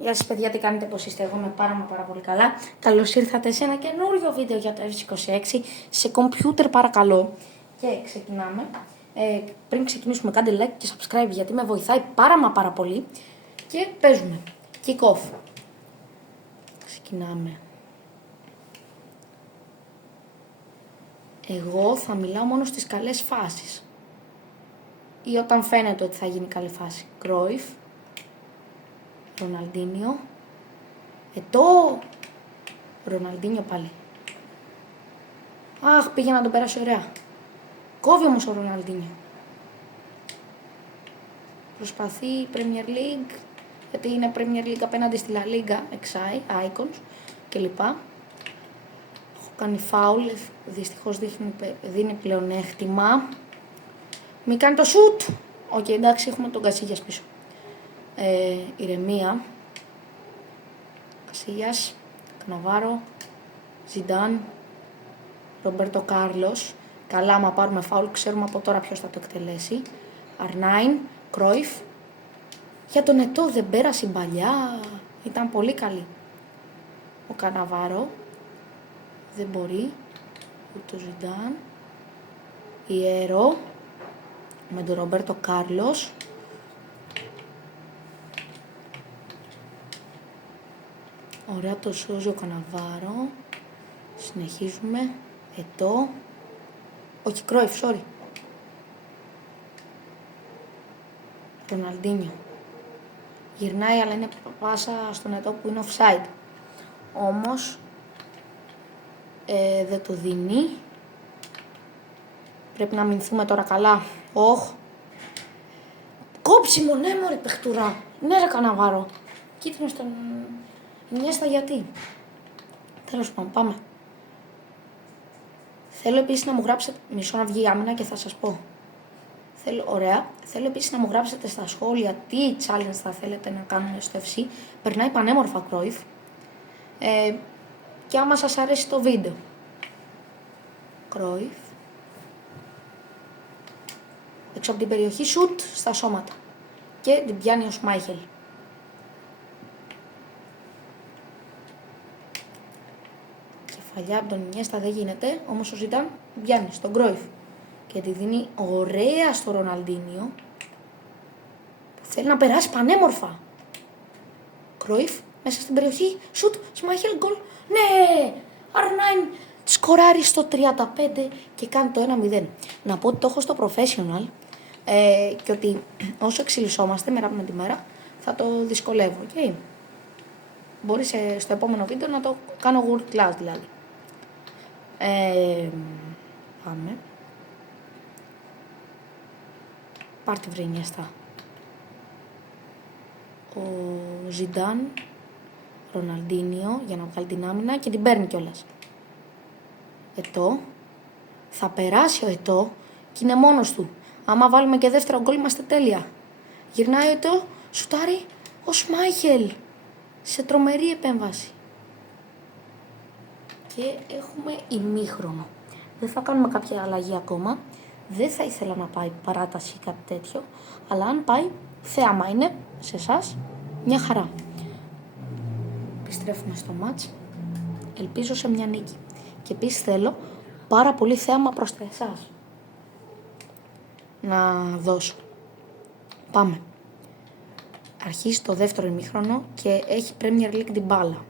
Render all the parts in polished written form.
Γεια σας παιδιά, τι κάνετε, πώς είστε? Εγώ είμαι πάρα πολύ καλά. Καλώς ήρθατε σε ένα καινούριο βίντεο για το F26 σε κομπιούτερ παρακαλώ. Και ξεκινάμε. Πριν ξεκινήσουμε κάντε like και subscribe γιατί με βοηθάει πάρα πολύ. Και παίζουμε. Kick off. Ξεκινάμε. Εγώ θα μιλάω μόνο στις καλές φάσεις. Ή όταν φαίνεται ότι θα γίνει καλή φάση. Κρόιφ. Ροναλντίνιο. Ετώ. Ροναλντίνιο πάλι. Αχ, πήγε να το περάσει ωραία. Κόβει όμως ο Ροναλντίνιο. Προσπαθεί η Premier League, γιατί είναι Premier League απέναντι στη La Liga, Exai, Icons κλπ. Έχω κάνει φάουλ, δυστυχώς δίνει πλεονέκτημα. Μην κάνει το σουτ. Οκ, εντάξει, έχουμε τον Κασίγιας πίσω. Ηρεμία. Κασίγιας, Καναβάρο, Ζιντάν, Ρομπέρτο Κάρλος. Καλά, άμα πάρουμε φάουλ, ξέρουμε από τώρα ποιος θα το εκτελέσει. Αρνάιν, Κρόιφ. Για τον Ετώ δεν πέρασε η μπαλιά. Ήταν πολύ καλή. Ο Καναβάρο. Δεν μπορεί. Ούτε ο Ζιντάν. Ιέρο. Με τον Ρομπέρτο Κάρλος. Ωραία, το σώζει ο Καναβάρο. Συνεχίζουμε. Ετώ. Όχι, Κρόιφ, sorry. Ροναλντίνιο. Γυρνάει, αλλά είναι πάσα στον Ετώ που είναι offside. Όμως δεν το δίνει. Πρέπει να αμυνθούμε τώρα καλά. Όχ. Κόψιμο, ναι μωρέ παιχτουρά. Ναι ρε Καναβάρο. Κίτρινο στον Ινιέστα γιατί. Τέλος πάντων, πάμε. Θέλω επίσης να μου γράψετε, μισό να βγει η άμυνα και θα σας πω. Ωραία. Θέλω επίσης να μου γράψετε στα σχόλια τι challenge θα θέλετε να κάνουμε στο FC. Περνάει πανέμορφα Κρόιφ. Και άμα σας αρέσει το βίντεο. Κρόιφ. Έξω από την περιοχή, σουτ στα σώματα. Και την πιάνει ο Σμάιχελ. Κεφαλιά από τον Ινιέστα δεν γίνεται, όμως ο Ζιντάν πιάνει στον Κρόιφ. Και τη δίνει ωραία στο Ροναλντίνιο. Που θέλει να περάσει πανέμορφα. Κρόιφ μέσα στην περιοχή, σουτ, Σμάιχελ, γκολ. Ναι! Αρνάιν σκοράρει στο 35 και κάνει το 1-0. Να πω ότι το έχω στο professional και ότι όσο εξελισσόμαστε μέρα με τη μέρα θα το δυσκολεύω. Okay? Μπορεί στο επόμενο βίντεο να το κάνω world class δηλαδή. Πάμε. Πάρ' τη Βρυνιέστα. Ο Ζιντάν, Ροναλντίνιο για να βγάλει την άμυνα και την παίρνει κιόλας. Ετώ. Θα περάσει ο Ετώ και είναι μόνος του. Άμα βάλουμε και δεύτερο γκολ είμαστε τέλεια. Γυρνάει ο Ετώ, σουτάρει ο Σμάιχελ. Σε τρομερή επέμβαση. Και έχουμε ημίχρονο. Δεν θα κάνουμε κάποια αλλαγή ακόμα. Δεν θα ήθελα να πάει παράταση ή κάτι τέτοιο. Αλλά αν πάει, θέαμα είναι σε εσάς. Μια χαρά. Επιστρέφουμε στο μάτς. Ελπίζω σε μια νίκη. Και επίσης θέλω πάρα πολύ θέαμα προς τα εσάς. Να δώσω. Πάμε. Αρχίζει το δεύτερο ημίχρονο και έχει Premier League την μπάλα.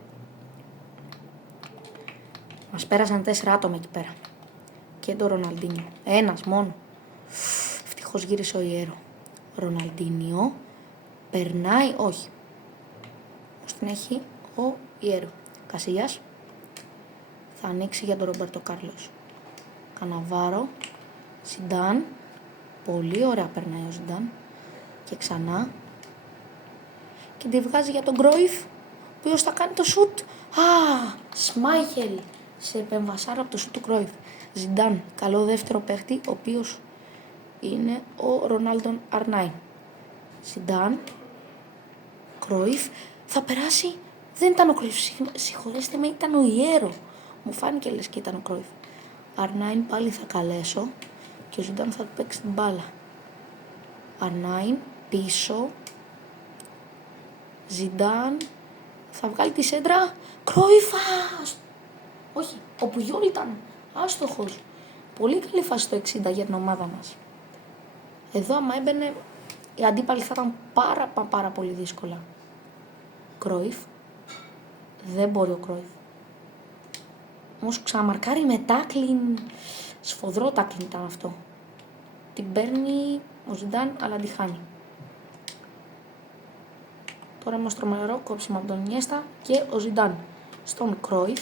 Μας πέρασαν 4 άτομα εκεί πέρα. Και το Ροναλντίνιο. Ένας μόνο. Ευτυχώς γύρισε ο Ιέρο. Ροναλντίνιο. Περνάει, όχι. Πώς την έχει ο Ιέρο. Κασίγιας. Θα ανοίξει για τον Ρομπέρτο Κάρλος. Καναβάρο. Ζιντάν. Πολύ ωραία περνάει ο Ζιντάν. Και ξανά. Και τη βγάζει για τον Κρόιφ. Ο οποίος θα κάνει το σουτ. Σμάιχελ. Σε επεμβασάρα από το σουτ του Κρόιφ. Ζιντάν. Καλό δεύτερο παίχτη. Ο οποίος είναι ο Ρονάλντον Αρνάιν. Ζιντάν. Κρόιφ. Θα περάσει. Δεν ήταν ο Κρόιφ. Συγχωρέστε με, ήταν ο Ιέρο. Μου φάνηκε λες και ήταν ο Κρόιφ. Αρνάιν πάλι θα καλέσω. Και ο Ζιντάν θα του παίξει την μπάλα. Αρνάιν. Πίσω. Ζιντάν. Θα βγάλει τη σέντρα. Κρόιφα! Όχι, ο Πουγιόλ ήταν άστοχος. Πολύ καλή φάση το 60 για την ομάδα μας. Εδώ άμα έμπαινε, οι αντίπαλοι θα ήταν πάρα πολύ δύσκολα. Κρόιφ. Δεν μπορεί ο Κρόιφ. Όμως ξαναμαρκάρει με τάκλιν. Σφοδρό τάκλιν ήταν αυτό. Την παίρνει ο Ζιντάν, αλλά τη χάνει. Τώρα είμαστε τρομερό κόψιμο από τον Ινιέστα και ο Ζιντάν στον Κρόιφ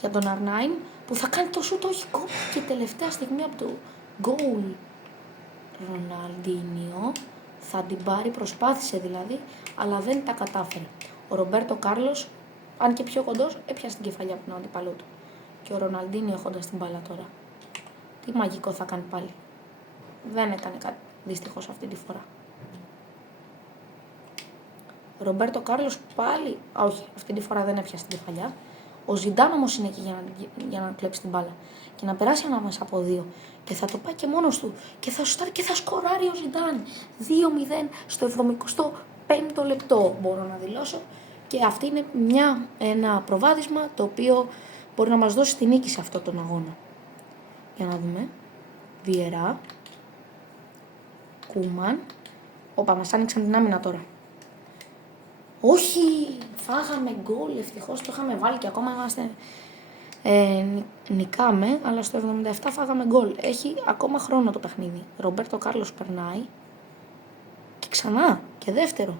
για τον R9 που θα κάνει το σούτ, όχι κόψει και τελευταία στιγμή από το γκολ. Ροναλντίνιο θα την πάρει, προσπάθησε δηλαδή, αλλά δεν τα κατάφερε. Ο Ρομπέρτο Κάρλος, αν και πιο κοντός, έπιασε την κεφαλιά από τον αντίπαλό του. Και ο Ροναλντίνιο έχοντας την μπάλα τώρα. Τι μαγικό θα κάνει πάλι. Δεν έκανε κάτι δυστυχώς αυτή τη φορά. Ο Ρομπέρτο Κάρλος πάλι, όχι, αυτή τη φορά δεν έπιασε την κεφαλιά. Ο Ζιντάν όμως είναι εκεί για να κλέψει την μπάλα και να περάσει ανάμεσα από δύο. Και θα το πάει και μόνος του και θα σουτάρει και θα σκοράρει ο Ζιντάν. 2-0 στο 75ο λεπτό μπορώ να δηλώσω. Και αυτή είναι ένα προβάδισμα το οποίο μπορεί να μας δώσει τη νίκη σε αυτόν τον αγώνα. Για να δούμε. Βιερά. Κούμαν. Όπα, μας άνοιξαν την άμυνα τώρα. Όχι, φάγαμε γκολ, ευτυχώς το είχαμε βάλει και ακόμα είμαστε νικάμε, αλλά στο 77 φάγαμε γκολ. Έχει ακόμα χρόνο το παιχνίδι. Ρομπέρτο Κάρλος περνάει και ξανά και δεύτερο.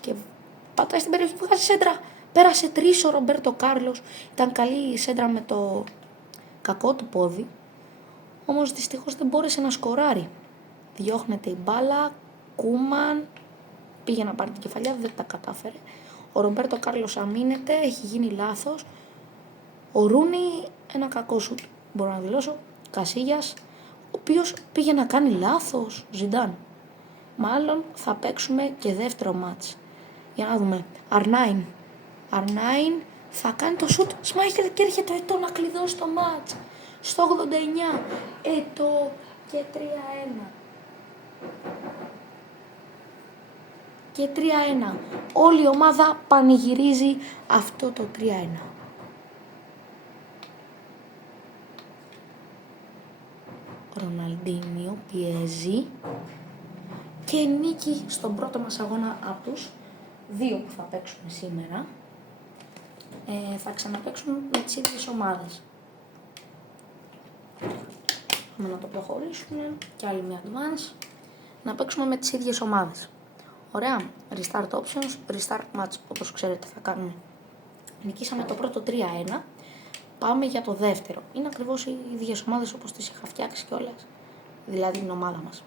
Και πατάει στην περιοχή που βγάζει σέντρα. Πέρασε 3 ο Ρομπέρτο Κάρλος. Ήταν καλή η σέντρα με το κακό του πόδι. Όμως δυστυχώς δεν μπόρεσε να σκοράρει. Διώχνεται η μπάλα, Κούμαν. Πήγε να πάρει την κεφαλιά, δεν τα κατάφερε. Ο Ρομπέρτο Κάρλος αμήνεται, έχει γίνει λάθος. Ο Ρούνι, ένα κακό σουτ, μπορώ να δηλώσω. Κασίγιας, ο οποίος πήγε να κάνει λάθος. Ζιντάν. Μάλλον θα παίξουμε και δεύτερο μάτς. Για να δούμε. R9 θα κάνει το σουτ. Σμάιχελ και έρχεται Ετώ να κλειδώσει το μάτς. Στο 89. Ετώ και 3-1. Και 3-1. Όλη η ομάδα πανηγυρίζει αυτό το 3-1. Ροναλντίνιο πιέζει και νίκη στον πρώτο μας αγώνα από τους δύο που θα παίξουμε σήμερα. Θα ξαναπαίξουμε με τις ίδιες ομάδες. Πάμε να το προχωρήσουμε και άλλη μια advance. Να παίξουμε με τις ίδιες ομάδες. Ωραία, restart options, restart match όπως ξέρετε θα κάνουμε. Νικήσαμε το πρώτο 3-1, πάμε για το δεύτερο. Είναι ακριβώς οι ίδιες ομάδες όπως τις είχα φτιάξει κιόλας, δηλαδή την ομάδα μας.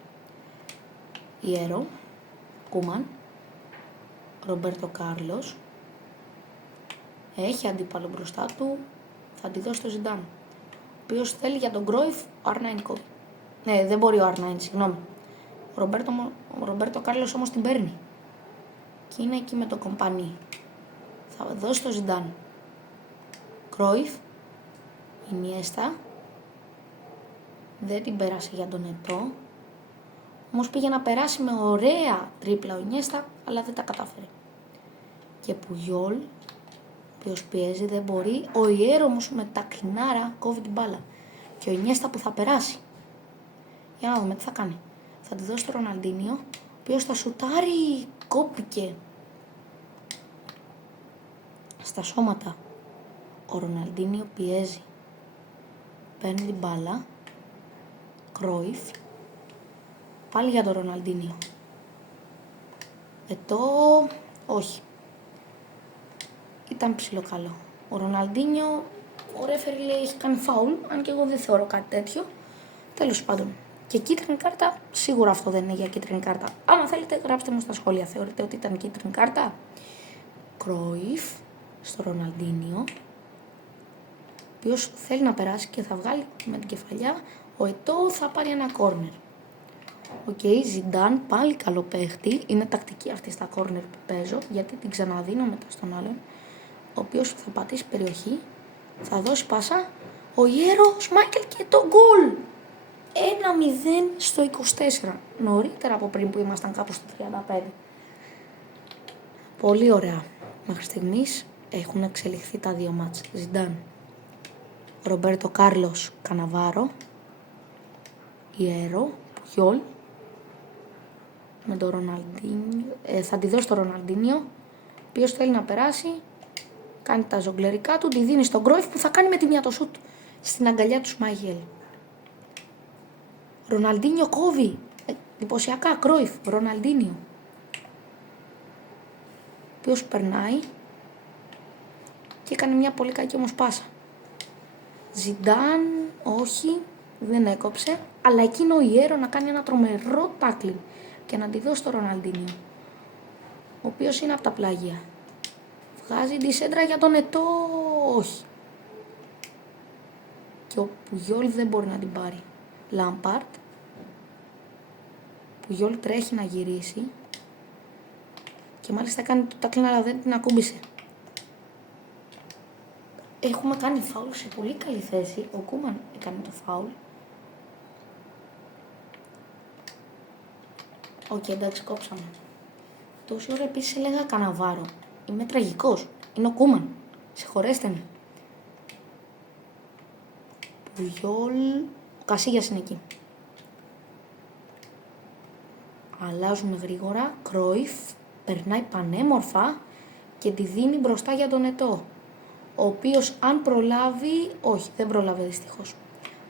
Ιέρο, Κούμαν, Ρομπέρτο Κάρλος, έχει αντίπαλο μπροστά του, θα τη δώσει το Ζιντάν, ο οποίος θέλει για τον Κρόιφ ο R9 κόβει. Ναι, δεν μπορεί ο R9, συγγνώμη. Ο Ρομπέρτο Κάρλος όμως την παίρνει. Και είναι εκεί με το κομπανί. Θα δώσει το Ζιντάν. Κρόιφ. Ινιέστα. Δεν την πέρασε για τον Ετώ. Όμως πήγε να περάσει με ωραία τρίπλα ο Ινιέστα, αλλά δεν τα κατάφερε. Και Πουγιόλ, ο οποίος πιέζει, δεν μπορεί. Ο Ιέρο όμως με τα κλινάρα κόβει την μπάλα. Και ο Ινιέστα που θα περάσει. Για να δούμε τι θα κάνει. Θα τη δώσει το Ροναλντίνιο, ο οποίος θα σουτάρει, κόπηκε στα σώματα. Ο Ροναλντίνιο πιέζει, παίρνει την μπάλα, Κρόιφ, πάλι για το Ροναλντίνιο. Ετώ, όχι. Ήταν ψιλοκαλό. Ο Ροναλντίνιο, ο ρέφερι λέει έχει κάνει φάουλ, αν και εγώ δεν θεωρώ κάτι τέτοιο. Τέλος πάντων. Και κίτρινη κάρτα, σίγουρα αυτό δεν είναι για κίτρινη κάρτα. Άμα θέλετε, γράψτε μου στα σχόλια. Θεωρείτε ότι ήταν κίτρινη κάρτα. Κρόιφ στο Ροναλντίνιο, ο οποίος θέλει να περάσει και θα βγάλει με την κεφαλιά. Ο Ετώ θα πάρει ένα κόρνερ. Οκ, Ζιντάν, πάλι καλό παίχτη. Είναι τακτική αυτή στα κόρνερ που παίζω, γιατί την ξαναδίνω μετά στον άλλον. Ο οποίος θα πατήσει περιοχή, θα δώσει πάσα. Ο Ιέρο, Σμάικελ και το γκολ. 1-0 στο 24. Νωρίτερα από πριν που ήμασταν κάπου στο 35. Πολύ ωραία. Μέχρι στιγμής έχουν εξελιχθεί τα δύο μάτς. Ζιντάν, Ρομπέρτο Κάρλος Καναβάρο, Ιέρο, Πουγιόλ, με τον Ροναλντίνιο. Θα τη δώσει στο Ροναλντίνιο, ο οποίος θέλει να περάσει, κάνει τα ζογκλερικά του, τη δίνει στον Κρόιφ που θα κάνει με τη μία το σούτ στην αγκαλιά του Σμαγέλ. Ροναλντίνιο κόβει, εντυπωσιακά, Κρόιφ, Ροναλντίνιο, ο οποίος περνάει και έκανε μια πολύ κακή όμως πάσα. Ζιντάν, όχι, δεν έκοψε, αλλά εκείνο ο Ιέρο να κάνει ένα τρομερό τάκλινγκ και να τη δώσει στο Ροναλντίνιο, ο οποίος είναι από τα πλάγια. Βγάζει τη σέντρα για τον Ετώ, όχι. Και ο Πουγιόλ δεν μπορεί να την πάρει. Λάμπαρτ, Πουγιόλ τρέχει να γυρίσει και μάλιστα κάνει το τάκλινγκ αλλά δεν την ακούμπησε. Έχουμε κάνει φάουλ σε πολύ καλή θέση. Ο Κούμαν έκανε το φάουλ. Οκ, εντάξει, κόψαμε. Τόση ώρα επίσης έλεγα Καναβάρο. Είμαι τραγικός. Είναι ο Κούμαν. Συγχωρέστε με. Πουγιόλ. Ο Κασίγιας είναι εκεί. Αλλάζουμε γρήγορα. Κρόιφ. Περνάει πανέμορφα και τη δίνει μπροστά για τον Ετώ. Ο οποίος αν προλάβει, όχι δεν προλάβει δυστυχώς.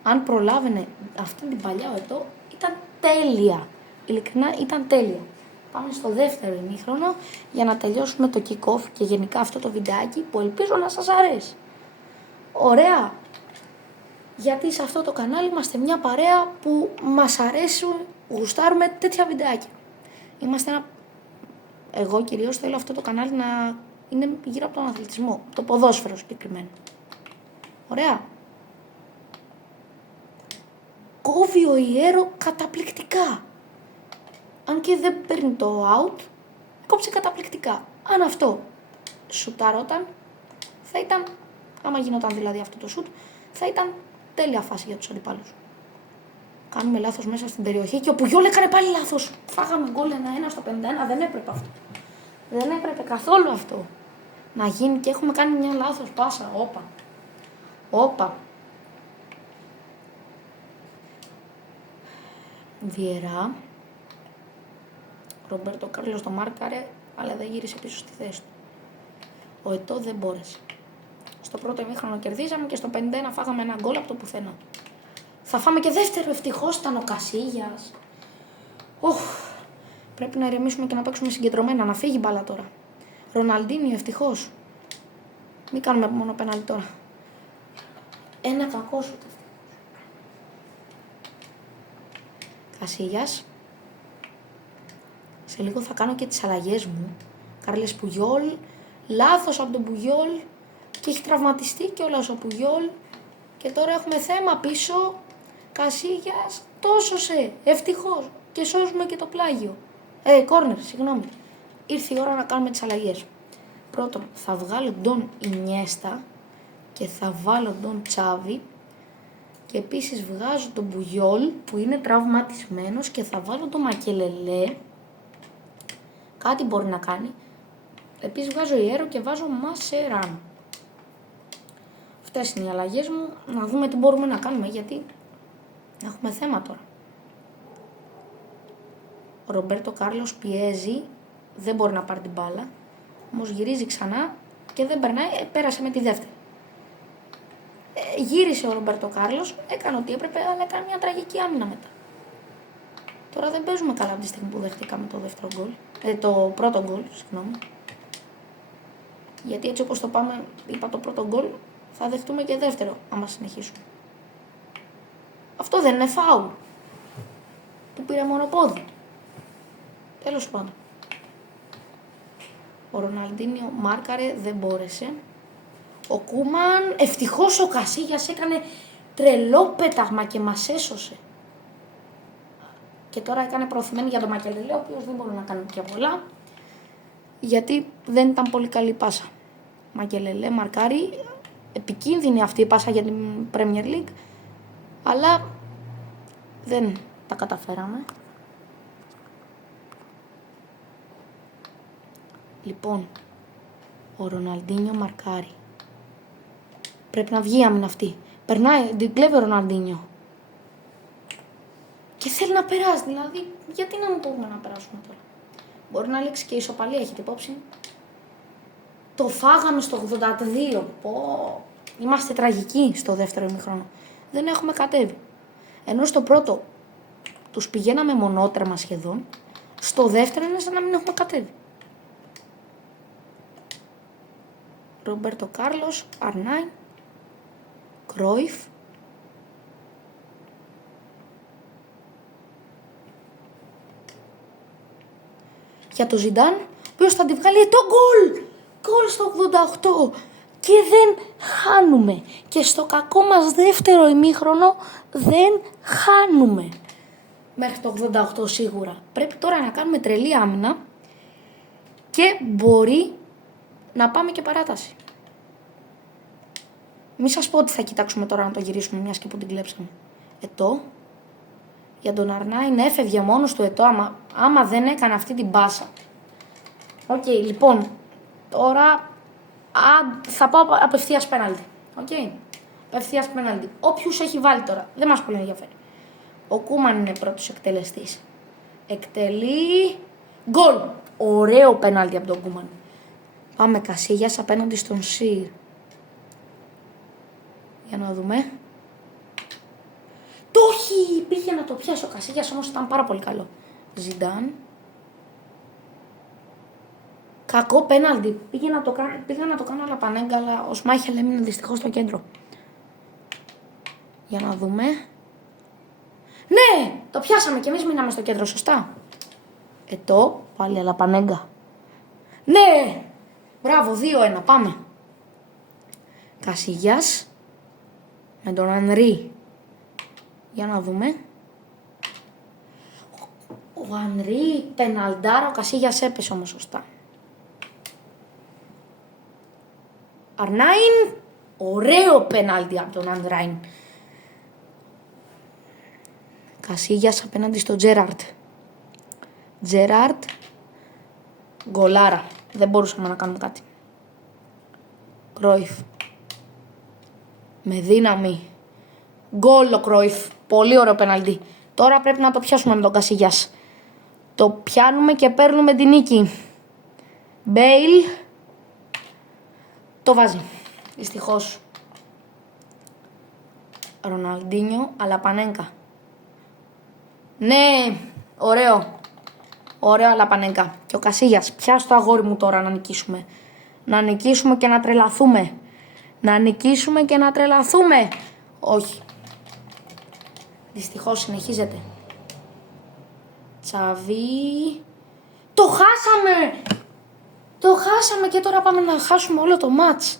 Αν προλάβαινε αυτή την παλιά ο Ετώ ήταν τέλεια. Ειλικρινά ήταν τέλεια. Πάμε στο δεύτερο ημίχρονο για να τελειώσουμε το kick-off και γενικά αυτό το βιντεάκι που ελπίζω να σας αρέσει. Ωραία. Γιατί σε αυτό το κανάλι είμαστε μια παρέα που μας αρέσουν, γουστάρουμε τέτοια βιντεάκια. Είμαστε ένα... Εγώ κυρίως θέλω αυτό το κανάλι να είναι γύρω από τον αθλητισμό, το ποδόσφαιρο συγκεκριμένα. Ωραία. Κόβει ο Ιέρο καταπληκτικά. Αν και δεν παίρνει το out, κόψε καταπληκτικά. Αν αυτό σουτάρωταν, θα ήταν, άμα γινόταν δηλαδή αυτό το σουτ, θα ήταν τέλεια φάση για τους αντιπάλους. Κάνουμε λάθος μέσα στην περιοχή και ο Πουγιόλ έκανε πάλι λάθος. Φάγαμε γκολ 1-1 στο 51, δεν έπρεπε αυτό. Δεν έπρεπε καθόλου αυτό να γίνει και έχουμε κάνει μια λάθος πάσα. Όπα. Βιερά. Ρομπέρτο Κάρλος το μάρκαρε, αλλά δεν γύρισε πίσω στη θέση του. Ο Ετώ δεν μπόρεσε. Στο πρώτο ημίχρονο κερδίσαμε και στο 51 φάγαμε ένα γκολ από το πουθενά. Θα φάμε και δεύτερο, ευτυχώς ήταν ο Κασίγιας. Πρέπει να ηρεμήσουμε και να παίξουμε συγκεντρωμένα, να φύγει μπάλα τώρα. Ροναλντίνιο, ευτυχώς. Μην κάνουμε μόνο πέναλτι τώρα. Ένα κακό σου. Κασίγιας. Σε λίγο θα κάνω και τις αλλαγές μου. Κάρλες Πουγιόλ. Λάθος από τον Πουγιόλ. Και έχει τραυματιστεί κιόλας ο Πουγιόλ. Και τώρα έχουμε θέμα πίσω. Κασίγιας το σώσε. Ευτυχώς. Και σώζουμε και το πλάγιο. Κόρνερ, συγγνώμη. Ήρθε η ώρα να κάνουμε τις αλλαγές. Πρώτον, θα βγάλω τον Ινιέστα και θα βάλω τον Τσάβι. Και επίσης βγάζω τον Πουγιόλ που είναι τραυματισμένος και θα βάλω τον Μακελελέ. Κάτι μπορεί να κάνει. Επίσης βγάζω Ιέρο και βάζω Μασεράν. Αυτές είναι οι αλλαγές μου. Να δούμε τι μπορούμε να κάνουμε γιατί έχουμε θέμα τώρα. Ο Ρομπέρτο Κάρλος πιέζει, δεν μπορεί να πάρει την μπάλα. Όμως γυρίζει ξανά και δεν περνάει, πέρασε με τη δεύτερη. Γύρισε ο Ρομπέρτο Κάρλος, έκανε ό,τι έπρεπε, αλλά έκανε μια τραγική άμυνα μετά. Τώρα δεν παίζουμε καλά από τη στιγμή που δεχτήκαμε το δεύτερο γκολ. Το πρώτο γκολ, συγγνώμη. Γιατί έτσι όπως το πάμε, είπα το πρώτο γκολ, θα δεχτούμε και δεύτερο, άμα συνεχίσουμε. Αυτό δεν είναι φάουλ. Του πήρε μονοπόδι. Τέλος πάντων. Ο Ροναλντίνιο μάρκαρε, δεν μπόρεσε. Ο Κούμαν, ευτυχώς ο Κασίγιας έκανε τρελό πέταγμα και μας έσωσε. Και τώρα έκανε προωθημένη για τον Μακελελέ, ο οποίος δεν μπορεί να κάνει πια πολλά. Γιατί δεν ήταν πολύ καλή πάσα. Μακελελέ μαρκάρει, επικίνδυνη αυτή η πάσα για την Premier League. Αλλά δεν τα καταφέραμε. Λοιπόν, ο Ροναλντίνιο μαρκάρει. Πρέπει να βγει η άμυνα αυτή. Περνάει, την κλέβει ο Ροναλντίνιο. Και θέλει να περάσει, δηλαδή, γιατί να μην μπορούμε να περάσουμε τώρα. Μπορεί να λήξει και η ισοπαλία, έχετε υπόψη. Το φάγαμε στο 82. Πω. Είμαστε τραγικοί στο δεύτερο ημίχρονο. Δεν έχουμε κατέβει. Ενώ στο πρώτο τους πηγαίναμε μονότρεμα σχεδόν, στο δεύτερο είναι σαν να μην έχουμε κατέβει. Ρομπέρτο Κάρλος, Αρνάιν, Κρόιφ. Για το Ζιντάν, ποιος θα τη βγάλει το γκολ! Γκολ στο 88 και δεν χάνουμε. Και στο κακό μας δεύτερο ημίχρονο δεν χάνουμε. Μέχρι το 88 σίγουρα. Πρέπει τώρα να κάνουμε τρελή άμυνα και μπορεί να πάμε και παράταση. Μη σας πω ότι θα κοιτάξουμε τώρα να το γυρίσουμε μιας και που την κλέψαμε. Ετώ. Για τον Αρνάιν έφευγε μόνος του Ετώ άμα δεν έκανε αυτή την πάσα. Οκ, λοιπόν, τώρα θα πάω απευθείας πέναλτι. Οκ, απευθείας πέναλτι. Όποιους έχει βάλει τώρα, δεν μας πολύ ενδιαφέρει. Ο Κούμαν είναι πρώτος εκτελεστής. Εκτελεί. Γκολ! Ωραίο πέναλτι από τον Κούμαν. Πάμε Κασίγιας απέναντι στον Σιρ. Για να δούμε. Το έχει! Πήγε να το πιάσει ο Κασίγιας, όμως ήταν πάρα πολύ καλό. Ζιντάν. Κακό πέναλτι. Πήγα να το κάνω αλλά Πανέγκα, αλλά ο Σμάιχελ έμεινε δυστυχώς στο κέντρο. Για να δούμε. Ναι! Το πιάσαμε και εμείς μείναμε στο κέντρο, σωστά. Ετώ, πάλι αλλά Πανέγκα. Ναι! Μπράβο, 2-1, πάμε. Κασίγιας. Με τον Ανρί. Για να δούμε. Ο Ανρί πεναλντάρα, ο Κασίγιας έπεσε όμως σωστά. Αρνάιν, ωραίο πέναλτι από τον Αρνάιν. Κασίγιας απέναντι στον Τζέραρτ. Τζέραρτ, γκολάρα. Δεν μπορούσαμε να κάνουμε κάτι. Κρόιφ. Με δύναμη. Γκολ ο Κρόιφ. Πολύ ωραίο πέναλτι. Τώρα πρέπει να το πιάσουμε με τον Κασίγιας. Το πιάνουμε και παίρνουμε την νίκη. Μπέιλ. Το βάζει. Δυστυχώς. Ροναλντίνιο, αλλά Πανέγκα. Ναι, ωραίο. Ωραίο, αλλά Πανέγκα. Και ο Κασίγιας. Πιάσ' το αγόρι μου τώρα να νικήσουμε. Να νικήσουμε και να τρελαθούμε. Να νικήσουμε και να τρελαθούμε. Όχι. Δυστυχώς συνεχίζεται. Τσαβί. Το χάσαμε! Το χάσαμε και τώρα πάμε να χάσουμε όλο το μάτς.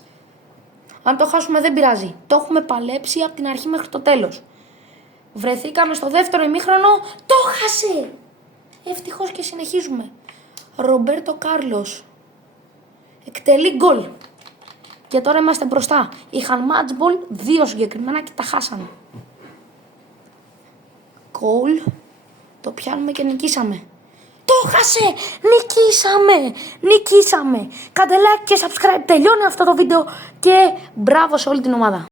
Αν το χάσουμε δεν πειράζει. Το έχουμε παλέψει από την αρχή μέχρι το τέλος. Βρεθήκαμε στο δεύτερο ημίχρονο. Το χάσε! Ευτυχώς και συνεχίζουμε. Ρομπέρτο Κάρλος. Εκτελεί γκολ. Και τώρα είμαστε μπροστά. Είχαν match ball 2 συγκεκριμένα και τα χάσανε. Κόλ. Το πιάνουμε και νικήσαμε. Το χάσε! Νικήσαμε! Νικήσαμε! Κάντε like και subscribe. Τελειώνει αυτό το βίντεο και μπράβο σε όλη την ομάδα.